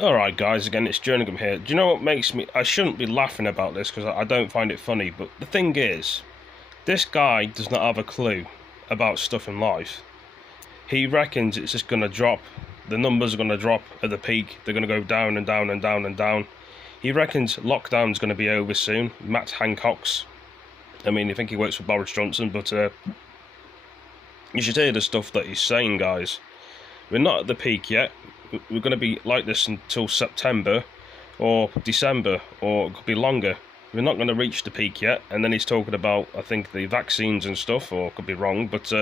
Alright guys, again it's Jerningham here. Do you know what makes me... I shouldn't be laughing about this because I don't find it funny, but the thing is, this guy does not have a clue about stuff in life. He reckons it's just going to drop, the numbers are going to drop at the peak, they're going to go down and down and down and down. He reckons lockdown's going to be over soon. Matt Hancock's. I mean, I think he works for Boris Johnson, but you should hear the stuff that he's saying, guys. We're not at the peak yet. We're going to be like this until September or December, or it could be longer. We're not going to reach the peak yet. And then he's talking about, I think, the vaccines and stuff, or could be wrong, but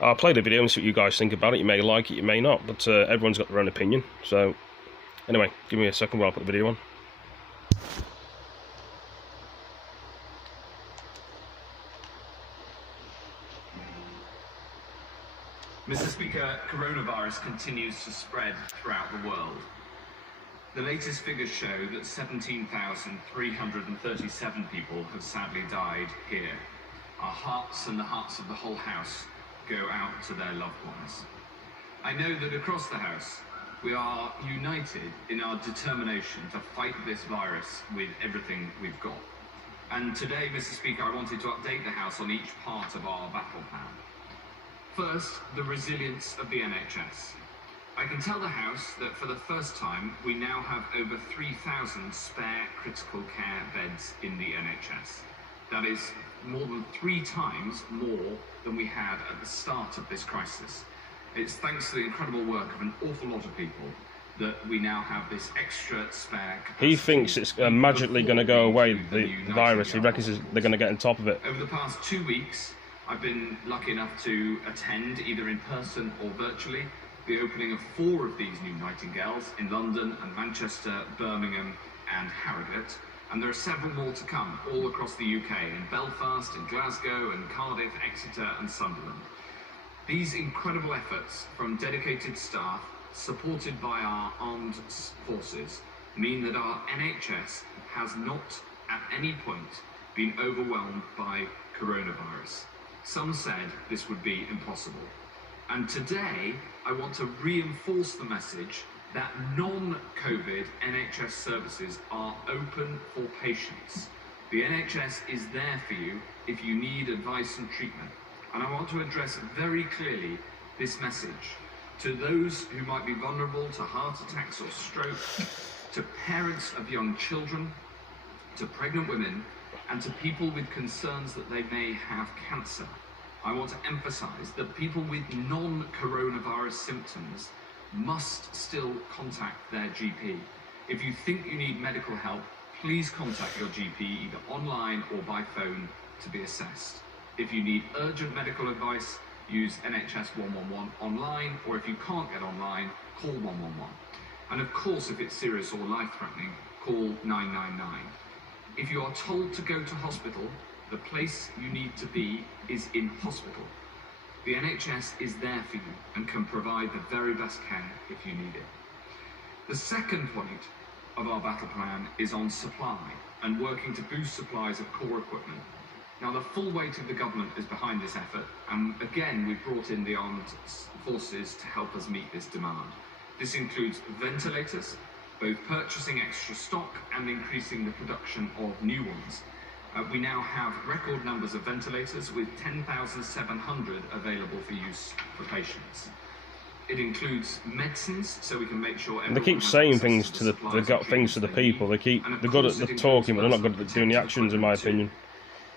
I'll play the video and see what you guys think about it. You may like it, you may not, but everyone's got their own opinion. So anyway, give me a second while I put the video on. Mr. Speaker, coronavirus continues to spread throughout the world. The latest figures show that 17,337 people have sadly died here. Our hearts and the hearts of the whole House go out to their loved ones. I know that across the House, we are united in our determination to fight this virus with everything we've got. And today, Mr. Speaker, I wanted to update the House on each part of our battle plan. First, the resilience of the NHS. I can tell the House that for the first time, we now have over 3,000 spare critical care beds in the NHS. That is more than 3 times more than we had at the start of this crisis. It's thanks to the incredible work of an awful lot of people that we now have this extra spare capacity. He thinks it's magically going to go away, the virus. He reckons they're going to get on top of it. Over the past 2 weeks, I've been lucky enough to attend, either in person or virtually, the opening of 4 of these new Nightingales in London and Manchester, Birmingham and Harrogate. And there are several more to come all across the UK, in Belfast, in Glasgow and Cardiff, Exeter and Sunderland. These incredible efforts from dedicated staff, supported by our armed forces, mean that our NHS has not at any point been overwhelmed by coronavirus. Some said this would be impossible. And today, I want to reinforce the message that non-COVID NHS services are open for patients. The NHS is there for you if you need advice and treatment. And I want to address very clearly this message to those who might be vulnerable to heart attacks or stroke, to parents of young children, to pregnant women, and to people with concerns that they may have cancer. I want to emphasize that people with non-coronavirus symptoms must still contact their GP. If you think you need medical help, please contact your GP either online or by phone to be assessed. If you need urgent medical advice, use NHS 111 online, or if you can't get online, call 111. And of course, if it's serious or life-threatening, call 999. If you are told to go to hospital, the place you need to be is in hospital. The NHS is there for you and can provide the very best care if you need it. The second point of our battle plan is on supply and working to boost supplies of core equipment. Now, the full weight of the government is behind this effort, and again, we've brought in the armed forces to help us meet this demand. This includes ventilators, both purchasing extra stock and increasing the production of new ones. We now have record numbers of ventilators with 10,700 available for use for patients. It includes medicines, so we can make sure they keep saying things to they've got things to the people. They're good at the talking, but they're not good at doing the actions, in my opinion.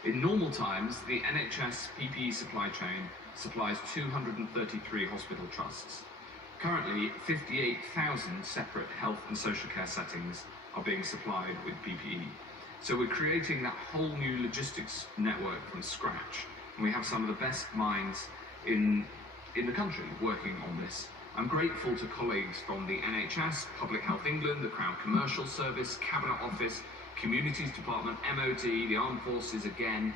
In normal times, the NHS PPE supply chain supplies 233 hospital trusts. Currently, 58,000 separate health and social care settings are being supplied with PPE. So we're creating that whole new logistics network from scratch. And we have some of the best minds in the country working on this. I'm grateful to colleagues from the NHS, Public Health England, the Crown Commercial Service, Cabinet Office, Communities Department, MOD, the Armed Forces again,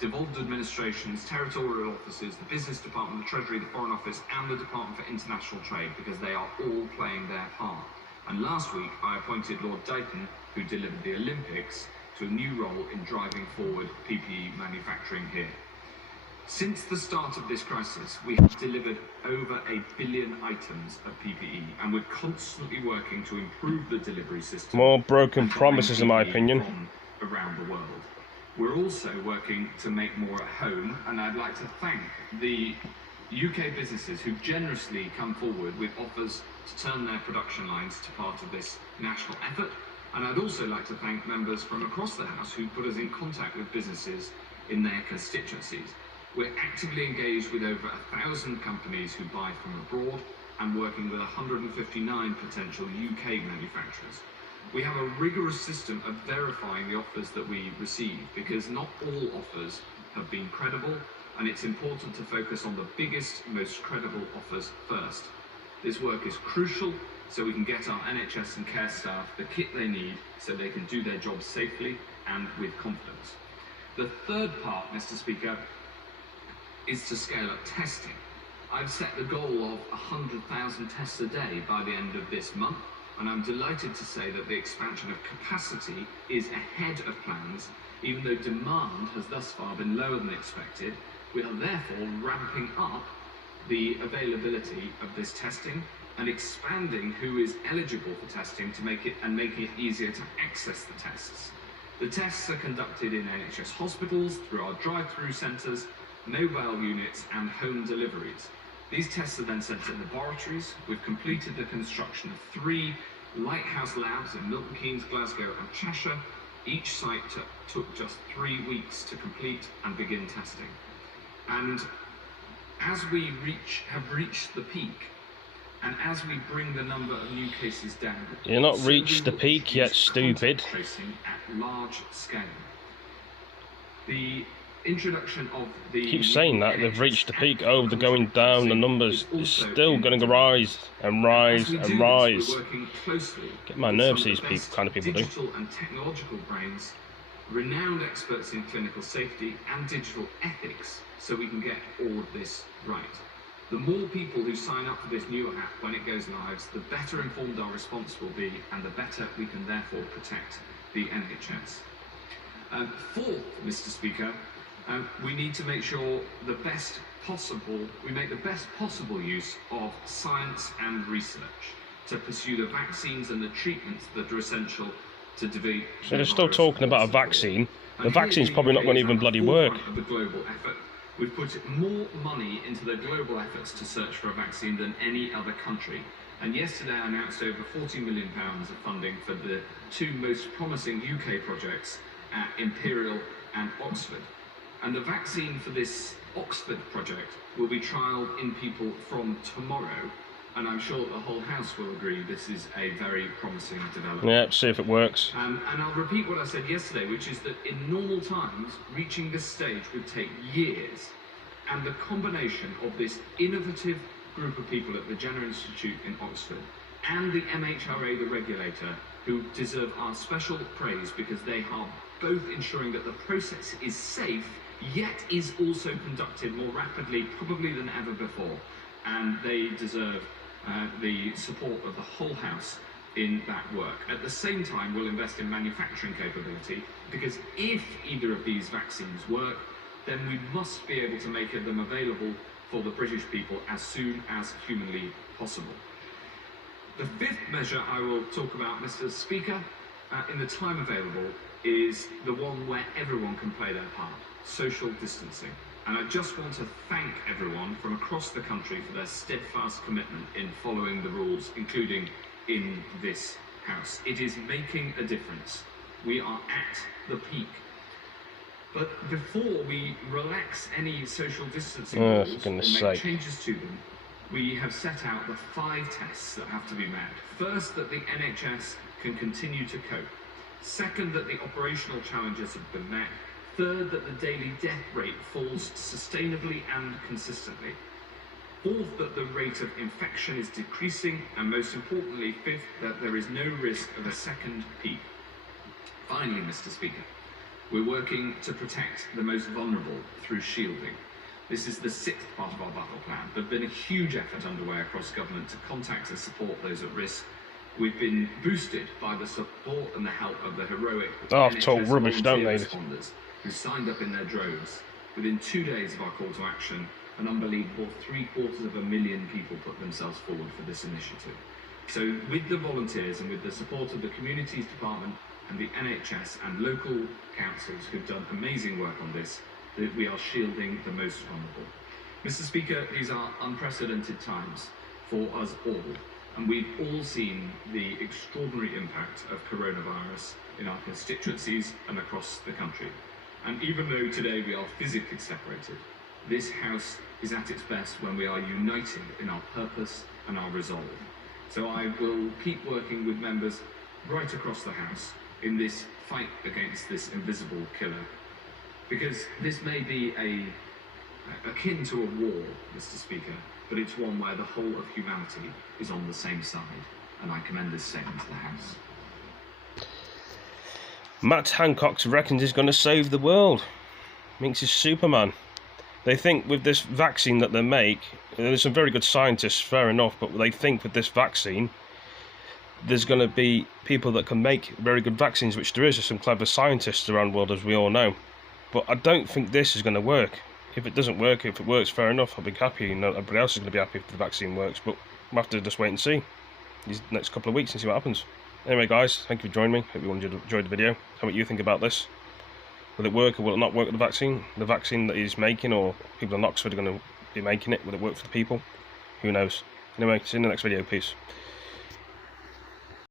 devolved administrations, territorial offices, the Business Department, the Treasury, the Foreign Office, and the Department for International Trade, because they are all playing their part. And last week, I appointed Lord Dayton, who delivered the Olympics, to a new role in driving forward PPE manufacturing here. Since the start of this crisis, we have delivered over 1 billion items of PPE, and we're constantly working to improve the delivery system. More broken promises, in my opinion. From around the world. We're also working to make more at home, and I'd like to thank the UK businesses who generously come forward with offers to turn their production lines to part of this national effort. And I'd also like to thank members from across the House who put us in contact with businesses in their constituencies. We're actively engaged with over 1,000 companies who buy from abroad and working with 159 potential UK manufacturers. We have a rigorous system of verifying the offers that we receive because not all offers have been credible, and it's important to focus on the biggest, most credible offers first. This work is crucial so we can get our NHS and care staff the kit they need so they can do their jobs safely and with confidence. The third part, Mr. Speaker, is to scale up testing. I've set the goal of 100,000 tests a day by the end of this month, and I'm delighted to say that the expansion of capacity is ahead of plans, even though demand has thus far been lower than expected. We are therefore ramping up the availability of this testing and expanding who is eligible for testing to make it easier to access the tests. The tests are conducted in NHS hospitals, through our drive-through centres, mobile units and home deliveries. These tests are then sent to laboratories. We've completed the construction of 3 lighthouse labs in Milton Keynes, Glasgow and Cheshire. Each site took just 3 weeks to complete and begin testing. And as we have reached the peak, and as we bring the number of new cases down, you're not reached the peak yet, stupid. Tracing at large scale. The introduction of the Keep saying that they've reached the peak. Oh, they're going down. The numbers is still going to rise and rise and rise. We're working closely. Get my nerves. These kind of people do. Digital and technological brains, renowned experts in clinical safety and digital ethics, so we can get all of this right. The more people who sign up for this new app when it goes live, the better informed our response will be, and the better we can therefore protect the NHS. Fourth, Mr. Speaker, we need to make sure we make the best possible use of science and research to pursue the vaccines and the treatments that are essential to defeat. So they're still talking about a vaccine. The vaccine's probably not going to even bloody work. Of the global effort, we've put more money into the global efforts to search for a vaccine than any other country. And yesterday I announced over £40 million of funding for the 2 most promising UK projects at Imperial and Oxford. And the vaccine for this Oxford project will be trialled in people from tomorrow, and I'm sure the whole House will agree this is a very promising development. Yeah, see if it works. And I'll repeat what I said yesterday, which is that in normal times, reaching this stage would take years, and the combination of this innovative group of people at the Jenner Institute in Oxford and the MHRA, the regulator, who deserve our special praise because they are both ensuring that the process is safe, yet is also conducted more rapidly probably than ever before, and they deserve the support of the whole House in that work. At the same time, we'll invest in manufacturing capability, because if either of these vaccines work, then we must be able to make them available for the British people as soon as humanly possible. The fifth measure I will talk about, Mr. Speaker, in the time available, is the one where everyone can play their part: social distancing. And I just want to thank everyone from across the country for their steadfast commitment in following the rules, including in this House. It is making a difference. We are at the peak. But before we relax any social distancing rules or make changes to them, we have set out the 5 tests that have to be met. First, that the NHS can continue to cope. Second, that the operational challenges have been met. Third, that the daily death rate falls sustainably and consistently. Fourth, that the rate of infection is decreasing. And most importantly, fifth, that there is no risk of a second peak. Finally, Mr. Speaker, we're working to protect the most vulnerable through shielding. This is the 6th part of our battle plan. There's been a huge effort underway across government to contact and support those at risk. We've been boosted by the support and the help of the heroic talk rubbish, don't they? responders who signed up in their droves. Within 2 days of our call to action, an unbelievable 750,000 people put themselves forward for this initiative. So with the volunteers and with the support of the Communities Department and the NHS and local councils who've done amazing work on this, that we are shielding the most vulnerable. Mr. Speaker, these are unprecedented times for us all, and we've all seen the extraordinary impact of coronavirus in our constituencies and across the country. And even though today we are physically separated, this House is at its best when we are united in our purpose and our resolve. So I will keep working with members right across the House in this fight against this invisible killer. Because this may be akin to a war, Mr. Speaker, but it's one where the whole of humanity is on the same side, and I commend this statement to the House. Matt Hancock reckons he's going to save the world. Thinks he's Superman. They think with this vaccine that they make, there's some very good scientists, fair enough, but they think with this vaccine, there's going to be people that can make very good vaccines, which there is some clever scientists around the world, as we all know. But I don't think this is going to work. If it doesn't work, if it works, fair enough, I'll be happy. You know, everybody else is going to be happy if the vaccine works, but we'll have to just wait and see these next couple of weeks and see what happens. Anyway, guys, thank you for joining me. Hope you enjoyed the video. Tell me what you think about this. Will it work or will it not work with the vaccine? The vaccine that he's making, or people in Oxford are going to be making it, will it work for the people? Who knows? Anyway, see you in the next video. Peace.